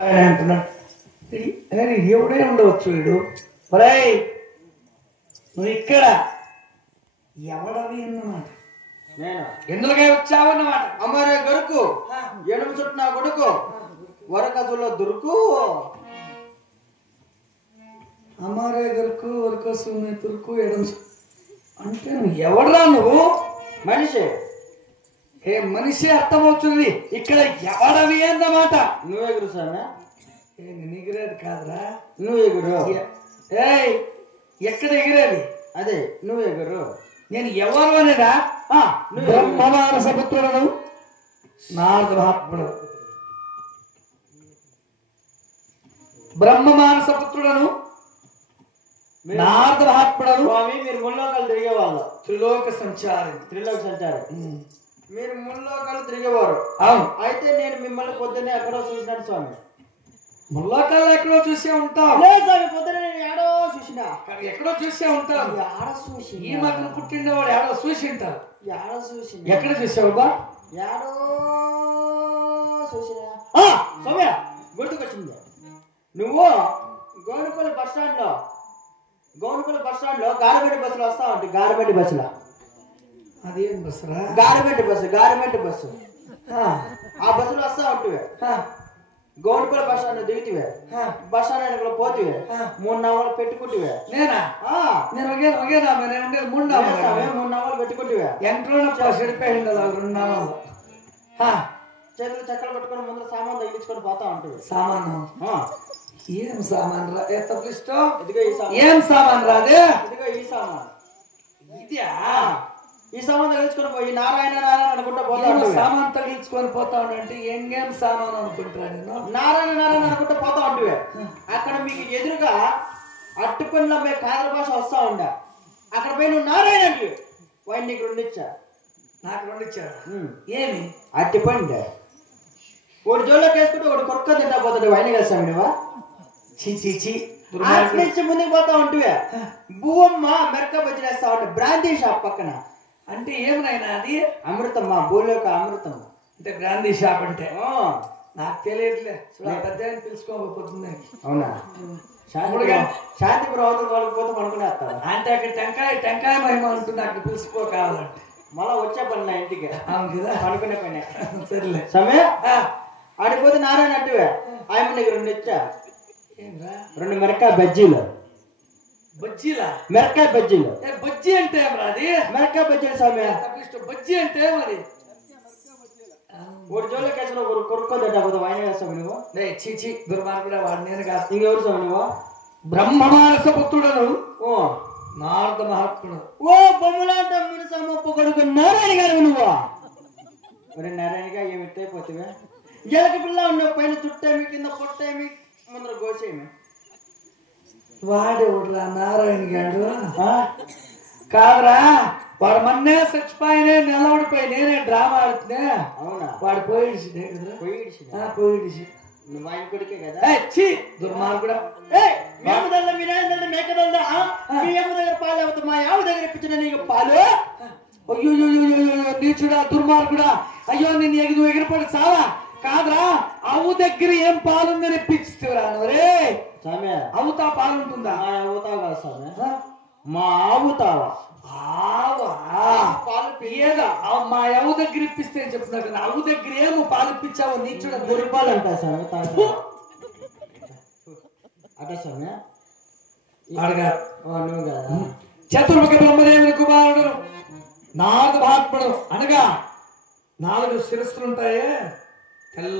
అంటున్నాడు ఎవడే ఉండవచ్చు వీడు ఒరేయ్ నువ్వు ఇక్కడ ఎవడవి అన్నమాట నేను ఎందుకే వచ్చావు అన్నమాట అమ్మరే గరుకు ఎడుము చుట్టూ నా కొడుకు వరకసులో దురుకు అమ్మారే గరుకు వరకసు తురుకు ఎడం అంటే ఎవడరా నువ్వు మనిషి ఏ మనిషి అర్థమవుతుంది ఇక్కడ ఎవడవి అన్నమాట నువ్వు ఎగురు సామె ఎగిరేది కాదురా నువ్వు ఎగురు ఏయ్ ఎక్కడ ఎగిరేది అదే నువ్వు ఎగురు నేను ఎవరు అనేదా బ్రహ్మమానస పుత్రుడను నారద మహాత్ముడు బ్రహ్మమానస పుత్రుడను నారద మహాత్ముడను స్వామి మీరు ముల్లోకాలు తిరిగేవాళ్ళు త్రిలోక సంచారి మీరు ముల్లోకాలు తిరిగేవారు అవును అయితే నేను మిమ్మల్ని పొద్దున్నే ఎక్కడో చూసినాను స్వామి ముల్లోకాలు ఎక్కడో చూసే ఉంటావు లేదు స్వామి పొద్దున్నే నేను ఏడో చూసినా ఎక్కడో చూసే ఉంటావు ఏడ చూసి ఈ మధ్యన పుట్టినవాడు ఏడో చూసి ఉంటావు ఏడ చూసి ఎక్కడ చూసావు బా ఏడో చూసినా సౌమ్య గుర్తుకొచ్చింది నువ్వు గోనుపల్లి బస్ స్టాండ్ లో గార్మెంట్ బస్సులో వస్తా ఉంటాయి గార్మెంట్ బస్సులో అదేం బస్సురా గార్మెంట్ బస్సు ఆ బస్సులో వస్తా ఉంటువే గౌన్పల్లి బస్ స్టాండ్ దిగుతివే బస్ స్టాండ్ పోతివే 3 నవలు పెట్టుకుంటువే నేనా నేను ఒకేనా నేను ఉండేది 3 నవలు 3 నవలు పెట్టుకుంటువే ఎంట్లోనప్పుడు చెడిపోయింది 2 నవలు చేతులు చక్కలు పట్టుకొని ముందు సామాన్ తగిలించుకొని పోతా ఉంటుంది సామాను ఏం సామాన్ రా తప్పిస్తో ఇదిగో ఈ సామాన్ ఏం సామాన్ రాదే ఇదిగో ఈ సామాన్ ఇదా ఈ సామాన్ తగిలించుకొని పోయి నారాయణ అనుకుంటా పోతా సామాన్ తగిలించుకొని పోతా ఉంటే ఏం సామాన్ అనుకుంటా నేను నారాయణ అనుకుంటా పోతా ఉంటువే అక్కడ మీకు ఎదురుగా అట్టుపండ్ల మే కాదర భాష వస్తా ఉండే అక్కడ పోయి నువ్వు నారాయణ అంటే వాడిని నీకు 2 ఇచ్చా నాకు 2 ఇచ్చాడు ఏమి అట్టిపండు ఒకటి జోల్లోకి వేసుకుంటే ఒకటి కొరక తింటా పోతాడు వాయిని కలిసాము నువ్వా చీ నుంచి ముందుకు పోతా ఉంటువే భూవమ్మ మెరక బజ్జినేస్తా ఉంటే బ్రాందీ షాప్ పక్కన అంటే ఏమనైనా అది అమృతమ్మ భూలోక అమృతమ్మ అంటే బ్రాందీ షాప్ అంటే నాకు తెలియట్లే పెద్ద పిలుచుకోకపోతుంది అవునా శాంతిపురం అవతల వాళ్ళకి పోతే పనుకునే వస్తాను అంటే అక్కడ టెంకాయ మహిమ ఉంటుంది అక్కడ పిలుచుకో కావాలంటే మళ్ళా వచ్చే పని నా ఇంటికి అవును కదా పనుకునే పని సరేలే సమయ ఆడిపోతే నారాయణ అంటువే ఆయన నీకు 2 ఇచ్చా 2 మిరకాయ బజ్జీలు మిరకాయ బజ్జీలు బజ్జీ అంటే అది మిరకాయ బజ్జీలు సమయ బజ్జీ అంటే మరి ఒకటి జోలో కేసులో ఒకరు కొరుక్కోదంట పోతే వాయిన వేస్తావు నువ్వు చీచి దుర్మార్గుడే వాడు నేను కాదు ఇంకెవరు సాగు నువ్వు బ్రహ్మమానస పుత్రుడను నారద మహాత్ముడు బొమ్మలాంట మునిసమ్మ కొడుకు నారాయణ గారు నువ్వు ఒరే నారాయణగా ఏమి ఎట్టయిపోతావే జలక పిల్ల ఉన్న పైన చుట్టేమి కింద పొట్టేమి ముందర గోసేమి వాడేవుడురా నారాయణ గారు కాదురా వాడు మొన్నే చచ్చిపోయినే నిలబడిపోయి నేనే డ్రామా ఆడుతున్నా అవునా వాడు పోయిడిసిదే కదరా పోయిడిసి నువ్వు ఆయన కొడుకే కదా దుర్మార్గుడా మేమదల్ల మీ నాయన మేకదల్దా మీ అమ్మ దగ్గర పాలు అవుతా మా ఆవు దగ్గర ఇప్పించిన నీకు పాలు అయ్యో నీచుడా దుర్మార్గుడా అయ్యో నేను నువ్వు ఎగిరిపడి చావా కాదురా ఆవు దగ్గర ఏం పాలుందని ఇప్పించురా రే అవుతా పాలుంటుందా అవుతావు కదా సామె మా ఆవుతావా మా ఆవు దగ్గర ఇప్పిస్తే చెప్తున్నా కదా ఆవు దగ్గర ఏమో పాలు ఇప్పించావు నీచుడా గురిపాలు అంటా సామె అట సామె అడగా నువ్వు కదా చతుర్ముఖ బ్రహ్మదేవుని కుమారుడు నారద మహాత్ముడు అనగా 4 శిరస్సులుంటాయే తెల్ల